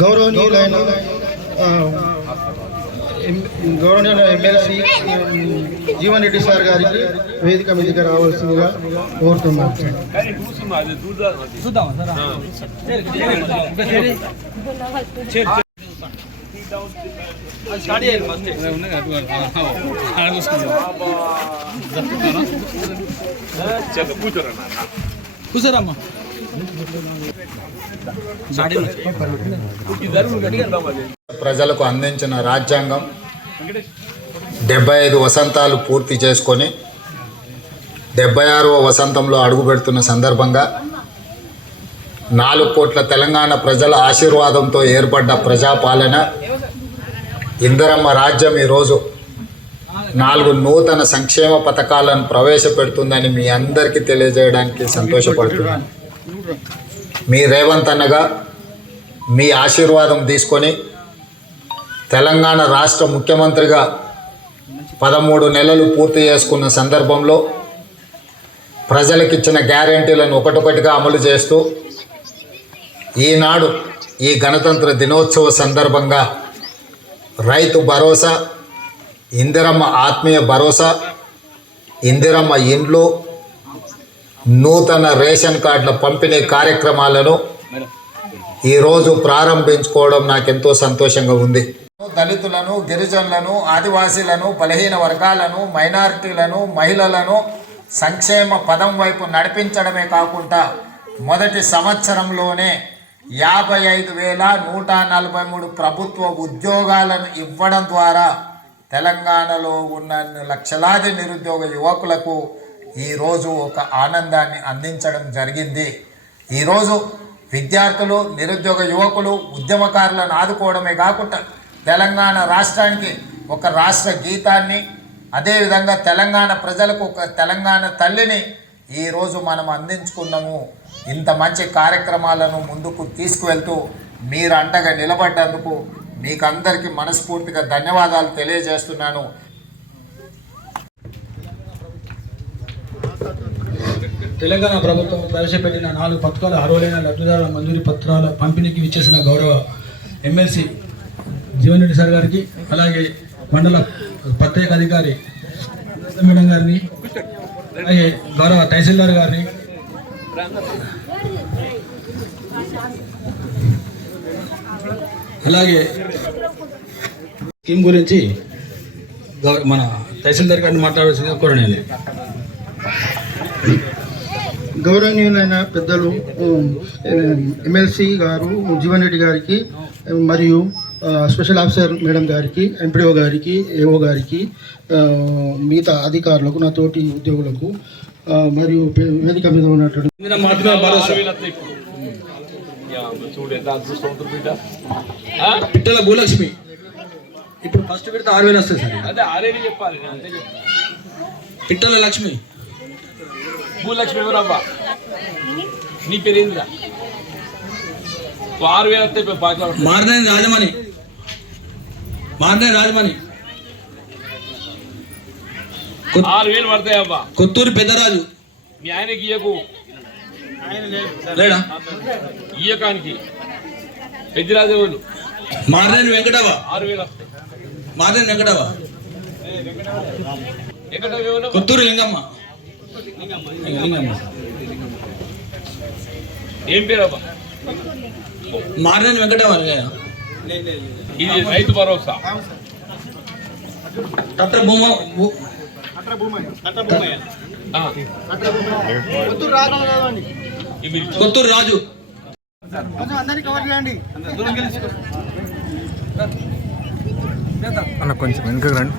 గౌరవనీయులైన గౌరవనీయుల MLC Jeevan Reddy sir గారికి వేదిక మీదకి రావాల్సిందిగా కోరుతున్నాం కూర్చోరమ్మా ప్రజలకు అందించిన రాజ్యాంగం డెబ్బై ఐదు వసంతాలు పూర్తి చేసుకొని డెబ్బై ఆరవ వసంతంలో అడుగుపెడుతున్న సందర్భంగా నాలుగు కోట్ల తెలంగాణ ప్రజల ఆశీర్వాదంతో ఏర్పడ్డ ప్రజాపాలన ఇందరమ్మ రాజ్యం ఈరోజు నాలుగు నూతన సంక్షేమ పథకాలను ప్రవేశపెడుతుందని మీ అందరికీ తెలియజేయడానికి సంతోషపడుతున్నాను. మీ రేవంత్ అన్నగా మీ ఆశీర్వాదం తీసుకొని తెలంగాణ రాష్ట్ర ముఖ్యమంత్రిగా పదమూడు నెలలు పూర్తి చేసుకున్న సందర్భంలో ప్రజలకిచ్చిన గ్యారంటీలను ఒకటొకటిగా అమలు చేస్తూ ఈనాడు ఈ గణతంత్ర దినోత్సవ సందర్భంగా రైతు భరోసా ఇందిరమ్మ ఆత్మీయ భరోసా ఇందిరమ్మ ఇండ్లు నూతన రేషన్ కార్డుల పంపిణీ కార్యక్రమాలను ఈరోజు ప్రారంభించుకోవడం నాకెంతో సంతోషంగా ఉంది. దళితులను గిరిజనులను ఆదివాసీలను బలహీన వర్గాలను మైనారిటీలను మహిళలను సంక్షేమ పదం వైపు నడిపించడమే కాకుండా మొదటి సంవత్సరంలోనే యాభై ఐదు వేల నూట నలభై మూడు ప్రభుత్వ ఉద్యోగాలను ఇవ్వడం ద్వారా తెలంగాణలో ఉన్న లక్షలాది నిరుద్యోగ యువకులకు ఈరోజు ఒక ఆనందాన్ని అందించడం జరిగింది. ఈరోజు విద్యార్థులు నిరుద్యోగ యువకులు ఉద్యమకారులను ఆదుకోవడమే కాకుండా తెలంగాణ రాష్ట్రానికి ఒక రాష్ట్ర గీతాన్ని అదేవిధంగా తెలంగాణ ప్రజలకు ఒక తెలంగాణ తల్లిని ఈరోజు మనం అందించుకున్నాము. ఇంత మంచి కార్యక్రమాలను ముందుకు తీసుకువెళ్తూ మీరు అండగా నిలబడ్డందుకు మీకు అందరికీ మనస్ఫూర్తిగా ధన్యవాదాలు తెలియజేస్తున్నాను. తెలంగాణ ప్రభుత్వం ప్రవేశపెట్టిన నాలుగు పథకాల అర్హులైన లబ్ధిదారుల మంజూరి పత్రాల పంపిణీకి విచ్చేసిన గౌరవ ఎమ్మెల్సీ జీవన్ రెడ్డి సార్ గారికి అలాగే మండల ప్రత్యేక అధికారి మేడం గారిని అలాగే గౌరవ తహసీల్దార్ గారిని. అలాగే స్కీమ్ గురించి మన తహసీల్దార్ గారిని మాట్లాడాల్సిందిగా కోరనండి. గౌరవనీయులైన పెద్దలు ఎమ్మెల్సీ గారు జీవన్ రెడ్డి గారికి మరియు స్పెషల్ ఆఫీసర్ మేడం గారికి ఎంపీడీఓ గారికి ఏఓ గారికి మిగతా అధికారులకు నా తోటి ఉద్యోగులకు మరియు వేదిక మీద ఉన్నటువంటి పిట్టల భూలక్ష్మి. ఇప్పుడు ఫస్ట్ పెడితే ఆరు వేలు వస్తుంది సార్. అదే చెప్పాలి పిట్టల లక్ష్మి. భూలక్ష్మి ఎవరబ్బా? నీ పేరేంద్రా ఆరు వేలు వస్తే బాగా మారనేని రాజమణి. మారనేని రాజమణి. ఆరు వేలు పడతాయి అబ్బా. కొత్తూరు పెద్దరాజు. మీ ఆయనకి ఇయ్యకు. లేడా? ఇయ్యకానికి. పెద్దిరాజేవాళ్ళు. మారనేని వెంకటవ ఆరు వేలు వస్తాయి. మారనేని వెంకటవ? కొత్తూరు లింగమ్మ. లింగమ్మ. ఏం పేరు అబ్బా మారనేని వెంకటవ లేదా? ఇది రైతు భరోసా. టట్ర భూమ కొత్తూరు రాజు. అన్న కొంచెం వెనుకకు రండి.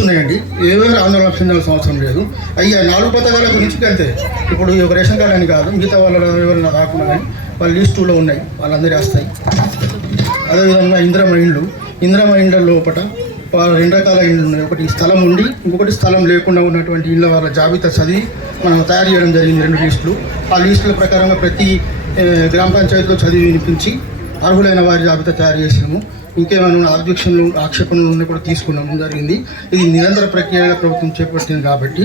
వస్తున్నాయండి. ఏవేవి ఆందోళన చెందాల్సిన అవసరం లేదు. అయ్యా నాలుగు పథకాల గురించి వెళ్తే ఇప్పుడు ఈ ఒక రేషన్ కార్డు అని కాదు మిగతా వాళ్ళ ఎవరైనా రాకుండా కానీ వాళ్ళ లిస్టులో ఉన్నాయి వాళ్ళందరూ వేస్తాయి అదేవిధంగా ఇందిరమ్మ ఇండ్లు. ఇందిరమ్మ ఇండ్ల లోపల రెండు రకాల ఇండ్లు ఉన్నాయి. ఒకటి స్థలం ఉండి ఇంకొకటి స్థలం లేకుండా ఉన్నటువంటి ఇళ్ళ వాళ్ళ జాబితా చదివి మనం తయారు చేయడం జరిగింది రెండు లిస్టులు. ఆ లిస్టుల ప్రకారంగా ప్రతి గ్రామ పంచాయతీలో చదివి వినిపించి అర్హులైన వారి జాబితా తయారు చేసినాము. ఇంకేమైనా ఆబ్జెక్షన్లు ఆక్షేపణలు ఉన్నా కూడా తీసుకున్నాము జరిగింది? ఇది నిరంతర ప్రక్రియగా ప్రభుత్వం చేపట్టింది కాబట్టి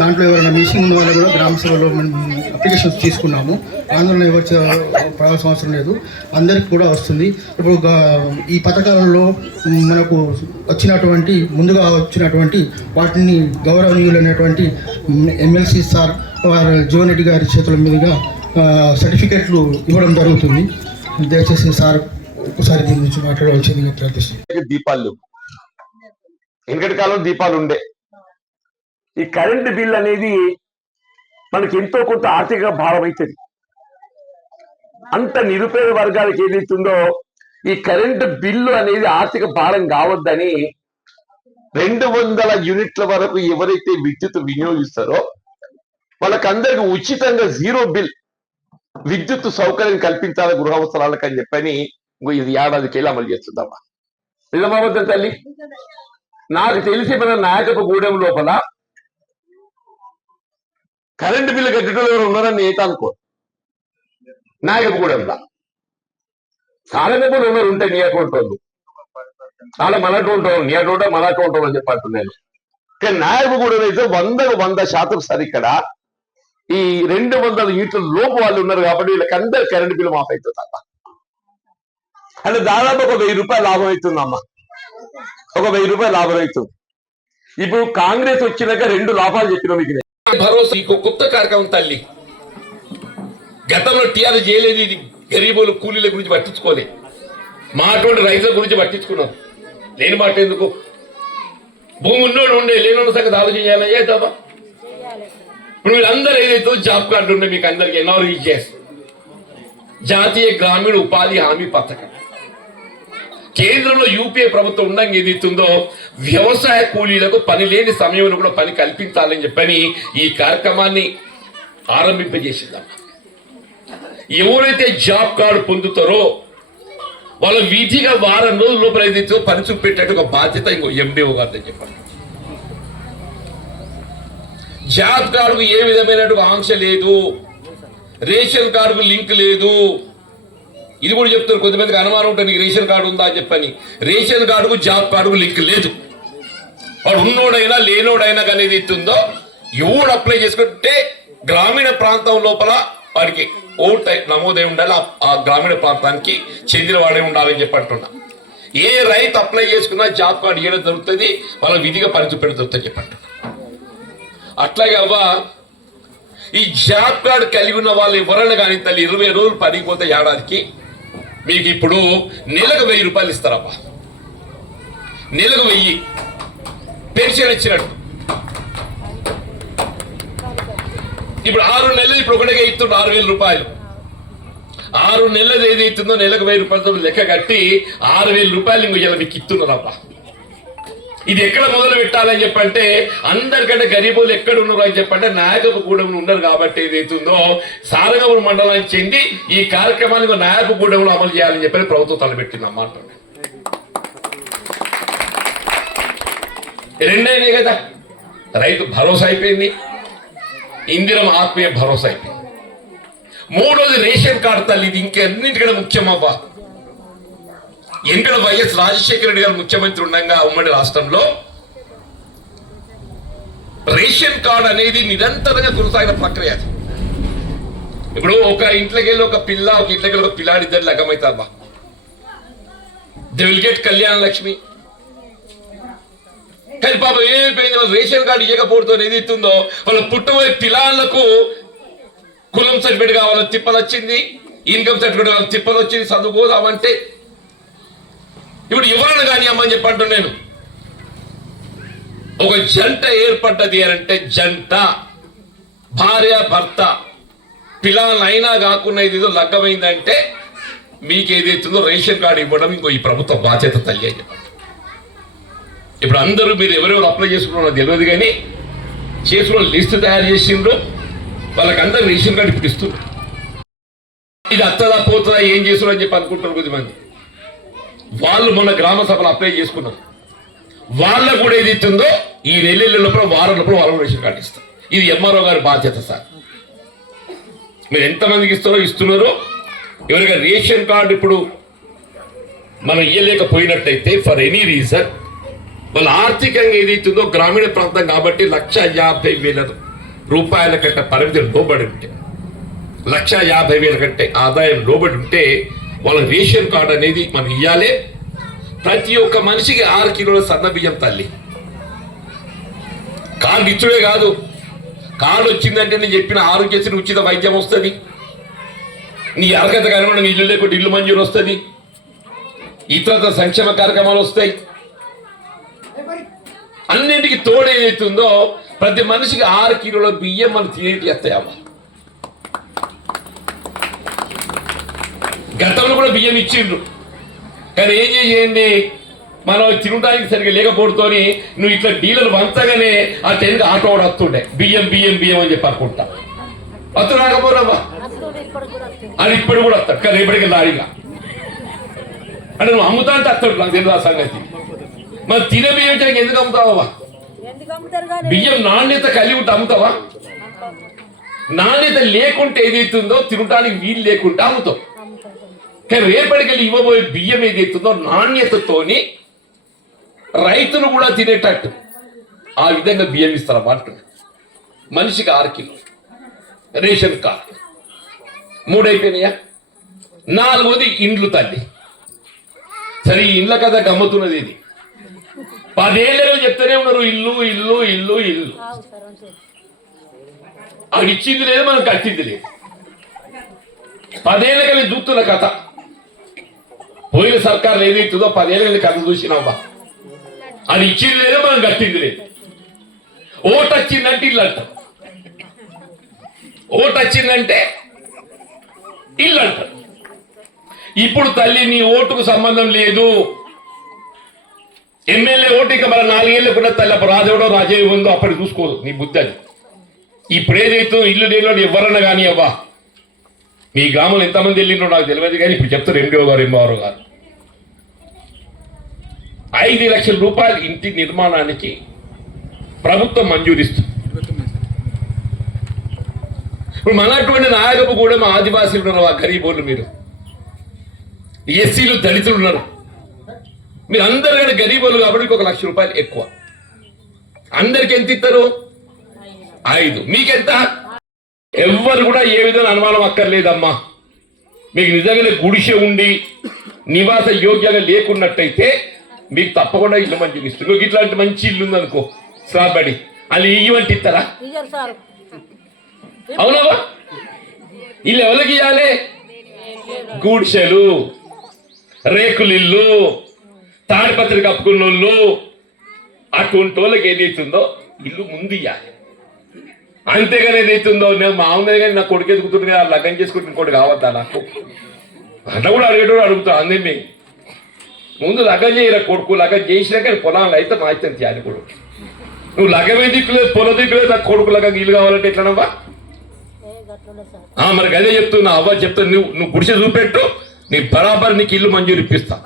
దాంట్లో ఎవరైనా మిషన్ ఉన్న వాళ్ళు కూడా గ్రామ సభలో మనం అప్లికేషన్స్ తీసుకున్నాము. ఆందోళన ఎవరు పడాల్సిన అవసరం లేదు. అందరికి కూడా వస్తుంది. ఇప్పుడు ఈ పథకాలలో మనకు వచ్చినటువంటి ముందుగా వచ్చినటువంటి వాటిని గౌరవనీయులైనటువంటి ఎమ్మెల్సీ సార్ వారి జీవన్ రెడ్డి గారి చేతుల మీదుగా సర్టిఫికెట్లు ఇవ్వడం జరుగుతుంది. దయచేసి సార్ ఒకసారి దీని గురించి మాట్లాడవలసిందిగా ప్రార్థిస్తున్నాను. దీపాలు లేవు. వెనకటి కాలం దీపాలు ఉండే. ఈ కరెంట్ బిల్ అనేది మనకి ఎంతో కొంత ఆర్థిక భారం అవుతుంది అంత నిరుపేద వర్గాలకు ఏదైతుందో ఈ కరెంటు బిల్లు అనేది ఆర్థిక భారం కావద్దని రెండు వందల యూనిట్ల వరకు ఎవరైతే విద్యుత్ వినియోగిస్తారో వాళ్ళకందరికి ఉచితంగా జీరో బిల్ విద్యుత్ సౌకర్యం కల్పించాలి గృహవసరాలకు అని చెప్పని ఇది ఏడాదికి వెళ్ళి అమలు చేస్తుందమ్మా నిజమాబద్ధం తల్లి. నాకు తెలిసి మన నాయకపు గూడెం లోపల కరెంటు బిల్లు కట్టడం ఎవరు ఉన్నారని నేత అనుకో. నాయకపు గూడెంలో? చాలా కూడా ఉన్నారు ఉంటే నీ అకౌంట్ వాళ్ళు చాలా మన అకౌంట్ నీ అకౌంట్ మన అకౌంట్ అని చెప్పి నేను. కానీ నాయకపు గూడెం అయితే వందకు వంద శాతం సరిక్కడ ఈ రెండు వందల యూనిట్ల లోపు వాళ్ళు ఉన్నారు కాబట్టి వీళ్ళకి అందరు కరెంటు బిల్లు మాఫ్ అవుతుంది అమ్మా అంటే దాదాపు ఒక వెయ్యి రూపాయలు లాభం అవుతుందమ్మా. ఒక వెయ్యి రూపాయలు లాభం అవుతుంది. ఇప్పుడు కాంగ్రెస్ వచ్చినాక రెండు లాభాలు చెప్పిన మీకు భరోసా ఇంకో కొత్త కార్యక్రమం తల్లి. గతంలో టీఆర్ఎస్ చేయలేదు ఇది. గరీబులు కూలీల గురించి పట్టించుకోలే. మా అటువంటి రైతుల గురించి పట్టించుకున్నాం. లేని మాట ఎందుకు? భూమి ఉన్నోడు ఉండే లేనోడు సంగతి ఆలోచన చేయాలి? చేద్దామా ఇప్పుడు వీళ్ళందరూ ఏదైతే జాబ్ కార్డు ఉండే మీకు అందరికి ఎన్ఆర్ఈజీఎస్ జాతీయ గ్రామీణ ఉపాధి హామీ పథకం. కేంద్రంలో యూపీఏ ప్రభుత్వం ఉండంగా ఏదైతుందో వ్యవసాయ కూలీలకు పని లేని సమయంలో కూడా పని కల్పించాలని చెప్పని ఈ కార్యక్రమాన్ని ఆరంభింపజేసిందమ్మ. ఎవరైతే జాబ్ కార్డు పొందుతారో వాళ్ళ విధిగా వారం రోజుల లోపల ఏదైతే పని చూపెట్టేట ఒక బాధ్యత ఇంకో ఎండిఓ గారిని చెప్పండి. జాబ్ కార్డుకు ఏ విధమైనటువంటి ఆంక్ష లేదు. రేషన్ కార్డుకు లింక్ లేదు. ఇది కూడా చెప్తారు కొంతమందికి అనుమానం ఉంటుంది నీకు రేషన్ కార్డు ఉందా అని చెప్పని. రేషన్ కార్డుకు జాబ్ కార్డుకు లింక్ లేదు. వాడు ఉన్నోడైనా లేనోడైనా కానీ ఏది ఇస్తుందో ఎవడు అప్లై చేసుకుంటే గ్రామీణ ప్రాంతం లోపల వాడికి ఓట్ నమోదై ఉండాలి ఆ- గ్రామీణ ప్రాంతానికి చెందిన వాడే ఉండాలని చెప్పి అంటున్నా. ఏ రైతు అప్లై చేసుకున్నా జాబ్ కార్డు ఇవ్వడం దొరుకుతుంది వాళ్ళ విధిగా పని దొరుకుతుంది చెప్పి అట్లాగే అవ్వ ఈ జాబ్ కార్డు కలిగి ఉన్న వాళ్ళు ఎవరైనా కానీ తల్లి ఇరవై రోజులు పడిపోతే ఏడాదికి మీకు ఇప్పుడు నెలకు వెయ్యి రూపాయలు ఇస్తారమ్మా. నెలకు వెయ్యి. పెన్షన్ ఇచ్చినట్టు. ఇప్పుడు ఆరు నెలలు ఇప్పుడు ఒకటిగా ఇస్తుండ్రు ఆరు వేల రూపాయలు. ఆరు నెలలు ఏది ఇస్తుందో నెలకు వెయ్యి రూపాయలతో లెక్క కట్టి ఆరు వేల రూపాయలు ఇంకో ఇలా మీకు ఇస్తున్నారమ్మా. ఇది ఎక్కడ మొదలు పెట్టాలని చెప్పంటే అందరికంటే గరీబులు ఎక్కడ ఉన్నారు అని చెప్పంటే నాయకపు గూడెంలో ఉన్నారు కాబట్టి ఏదైతుందో సారంగపురం మండలానికి చెంది ఈ కార్యక్రమాన్ని ఒక నాయకపు గూడెంలో అమలు చేయాలని చెప్పని ప్రభుత్వం తలపెట్టింది అన్నమాట రెండైనాయి కదా. రైతు భరోసా అయిపోయింది. ఇందిరం ఆత్మీయ భరోసా అయిపోయింది. మూడోది రేషన్ కార్డు తల్లి ఇది ఇంకెన్నింటికంటే ముఖ్యమవ్వా. ఎన్నికల వైఎస్ రాజశేఖర రెడ్డి గారు ముఖ్యమంత్రి ఉండగా ఉమ్మడి రాష్ట్రంలో రేషన్ కార్డు అనేది నిరంతరంగా కొనసాగిన ప్రక్రియ ఇప్పుడు ఒక ఇంట్లోకి వెళ్ళి ఒక పిల్ల ఒక ఇంట్లోకి వెళ్ళి ఒక పిల్లాడి ఇద్దరు లగ్గమవుతారు they will get Kalyana Lakshmi. కానీ పాపం ఏమైపోయింది? వాళ్ళు రేషన్ కార్డు ఇవ్వకపోవడంతో ఏది ఇస్తుందో వాళ్ళ పుట్టబోయే పిల్లలకు కులం సర్టిఫికేట్ కావాలని తిప్పలు వచ్చింది ఇన్కమ్ సర్టిఫికేట్ కావాలి తిప్పలు వచ్చింది చదువుకోదామంటే ఇప్పుడు ఎవరైనా కానీ అమ్మని చెప్పంటు నేను. ఒక జంట ఏర్పడ్డది అని అంటే జంట భార్య భర్త పిల్లలైనా కాకుండా ఇది ఏదో లగ్గమైందంటే మీకు ఏదైతుందో రేషన్ కార్డు ఇవ్వడం ఇంకో ఈ ప్రభుత్వ బాధ్యత తల్లి అని ఇప్పుడు అందరూ మీరు ఎవరెవరు అప్లై చేసుకున్నారో తెలియదు కానీ చేసుకున్న లిస్ట్ తయారు చేసిండ్రు వాళ్ళకి రేషన్ కార్డు ఇప్పుడు ఇస్తున్నారు. ఇది అత్తదా పోతుందా ఏం చేస్తున్నారు అని చెప్పి అనుకుంటారు కొద్దిమంది. వాళ్ళు మొన్న గ్రామ సభలు అప్లై చేసుకున్నారు. వాళ్ళకు కూడా ఏది ఇస్తుందో ఈ నెలల లోపల వారం లోపల వాళ్ళ రేషన్ కార్డు ఇస్తారు ఇది ఎంఆర్ఓ గారి బాధ్యత సార్. మీరు ఎంతమందికి ఇస్తారో ఇస్తున్నారు. ఎవరికైనా రేషన్ కార్డు ఇప్పుడు మనం ఇయ్యలేకపోయినట్టయితే ఫర్ ఎనీ రీజన్ వాళ్ళ ఆర్థికంగా ఏదైతుందో గ్రామీణ ప్రాంతం కాబట్టి లక్ష యాభై వేల రూపాయల కంటే పరిమితి లోబడి ఉంటే లక్ష యాభై వేల కంటే ఆదాయం లోబడి ఉంటే వాళ్ళ రేషన్ కార్డు అనేది మనం ఇవ్వాలి ప్రతి ఒక్క మనిషికి ఆరు కిలోల సన్న బియ్యం తల్లి. కార్డు ఇచ్చుడే కాదు. కార్డు వచ్చిందంటే నేను చెప్పిన ఆరోగ్యశ్రీ ఉచిత వైద్యం వస్తుంది. నీ అర్హత కనుక ఇల్లు లేకుండా ఇల్లు మంజూరు వస్తుంది. ఇతర సంక్షేమ కార్యక్రమాలు వస్తాయి. అన్నింటికి తోడు ఏదైతుందో ప్రతి మనిషికి ఆరు కిలోల బియ్యం మనం తినేటి వస్తాయమ్మ గతంలో కూడా బియ్యం ఇచ్చిండ్రు. కానీ ఏం చేయండి మనం తినడానికి సరిగ్గా లేకపోవడంతోని నువ్వు ఇట్లా డీలర్ వంచగానే ఆ టైంకి ఆటో వాడు వస్తుండే. బియ్యం బియ్యం బియ్యం అని చెప్పి అనుకుంటా. వస్తు రాకపోరావా అని ఇప్పుడు కూడా వస్తాడు. కానీ రేపటికి లారీగా. అంటే నువ్వు అమ్ముతా అంటే వస్తాడు నాకు తెలియదు ఆ సంగతి. మరి తినే బియ్యం చేయడానికి ఎందుకు అమ్ముతావా బియ్యం నాణ్యత కలిగి ఉంటే అమ్ముతావా? నాణ్యత లేకుంటే ఏదైతుందో తినడానికి వీలు లేకుంటే అమ్ముతావు. కానీ రేపటికెళ్ళి ఇవ్వబోయే బియ్యం ఏదైతుందో నాణ్యతతోని రైతులు కూడా తినేటట్టు ఆ విధంగా బియ్యం ఇస్తారు మనిషికి ఆరు కిలో రేషన్ కార్డు. మూడైపోయినాయా? నాలుగోది ఇండ్లు తల్లి. సరే ఈ ఇండ్ల కథ గమ్మతున్నది ఇది. పదేళ్ళలో చెప్తూనే ఉన్నారు ఇల్లు ఇల్లు ఇల్లు ఇల్లు. అవి ఇచ్చింది లేదు మనం కట్టింది లేదు. పదేళ్ళ కలిసి చూస్తున్న కథ. పోయిన సర్కార్ ఏదైతుందో పదేళ్ళ కలిసి కథ చూసినావా? అది ఇచ్చింది లేదు మనం కట్టింది లేదు ఓటు వచ్చిందంటే ఇల్లు అంటాం ఓటు వచ్చిందంటే ఇల్లు అంటాం ఇప్పుడు తల్లి నీ ఓటుకు సంబంధం లేదు. ఎమ్మెల్యే ఓటు ఇక మన కూడా తల్లి అప్పుడు రాజేవుడో రాజేవి ఉందో అప్పటి చూసుకోదు నీ బుద్ధి అది. ఇప్పుడు ఏదైతే ఇల్లు లేనివాడు ఎవరన్నా కానీ అవ్వా. మీ గ్రామంలో ఎంతమంది వెళ్ళిండ్రో నాకు తెలియదు కానీ ఇప్పుడు చెప్తారు ఎండిఓ గారు ఎంఆర్ఓ గారు. ఐదు లక్షల రూపాయలు ఇంటి నిర్మాణానికి ప్రభుత్వం మంజూరిస్తుంది. ఇప్పుడు మనటువంటి నాయకపు కూడా మా ఆదివాసీలు ఉన్నారు ఆ గరీబోళ్ళు మీరు. ఎస్సీలు దళితులు ఉన్నారు. మీరు అందరు కూడా గరీబోళ్ళు కాబట్టి ఒక లక్ష రూపాయలు ఎక్కువ. అందరికి ఎంత ఇస్తారు? ఐదు. మీకెంత? ఎవ్వరు కూడా ఏ విధంగా అనుమానం అక్కర్లేదమ్మా. మీకు నిజంగానే గుడిసె ఉండి నివాస యోగ్యంగా లేకున్నట్టయితే మీకు తప్పకుండా ఇల్లు మంచిగా ఇస్తుంది. మీకు ఇట్లాంటి మంచి ఇల్లు ఉందనుకో స్లాబడి అది ఇవ్వంటి ఇస్తారా అవునవా ఇల్లు ఎవరికి ఇవ్వాలి గుడిసెలు రేకులు ఇల్లు తాడిపత్రి కప్పుకున్న వాళ్ళు అటువంటి వాళ్ళకి ఏదైతుందో ఇల్లు ముందు ఇవ్వాలి అంతేగాని ఏదైతుందో నేను మామూలుగా కానీ నా కొడుకు ఎదుగుతుంది కదా లగ్గం చేసుకుంటే ఇంకోటి కావద్దా నాకు? అట్లా కూడా అడిగేటోడు అడుగుతా అందరినీ ముందు లగ్గం చేయరా కొడుకు? లగ్గం చేసినాక పొలాలు అయితే మా అయితే చేయాలి కొడుకు. నువ్వు లగ్గమే దిక్కులేదు పొల దిక్కులేదు నాకు కొడుకు లగ్గం ఇల్లు కావాలంటే ఎట్లనవ్వా? ఆ, మరి అదే చెప్తున్నా అవ్వ చెప్తా నువ్వు నువ్వు గుడిసె చూపెట్టు నీ బరాబర్ నీకు ఇల్లు మంజూరు ఇప్పిస్తా.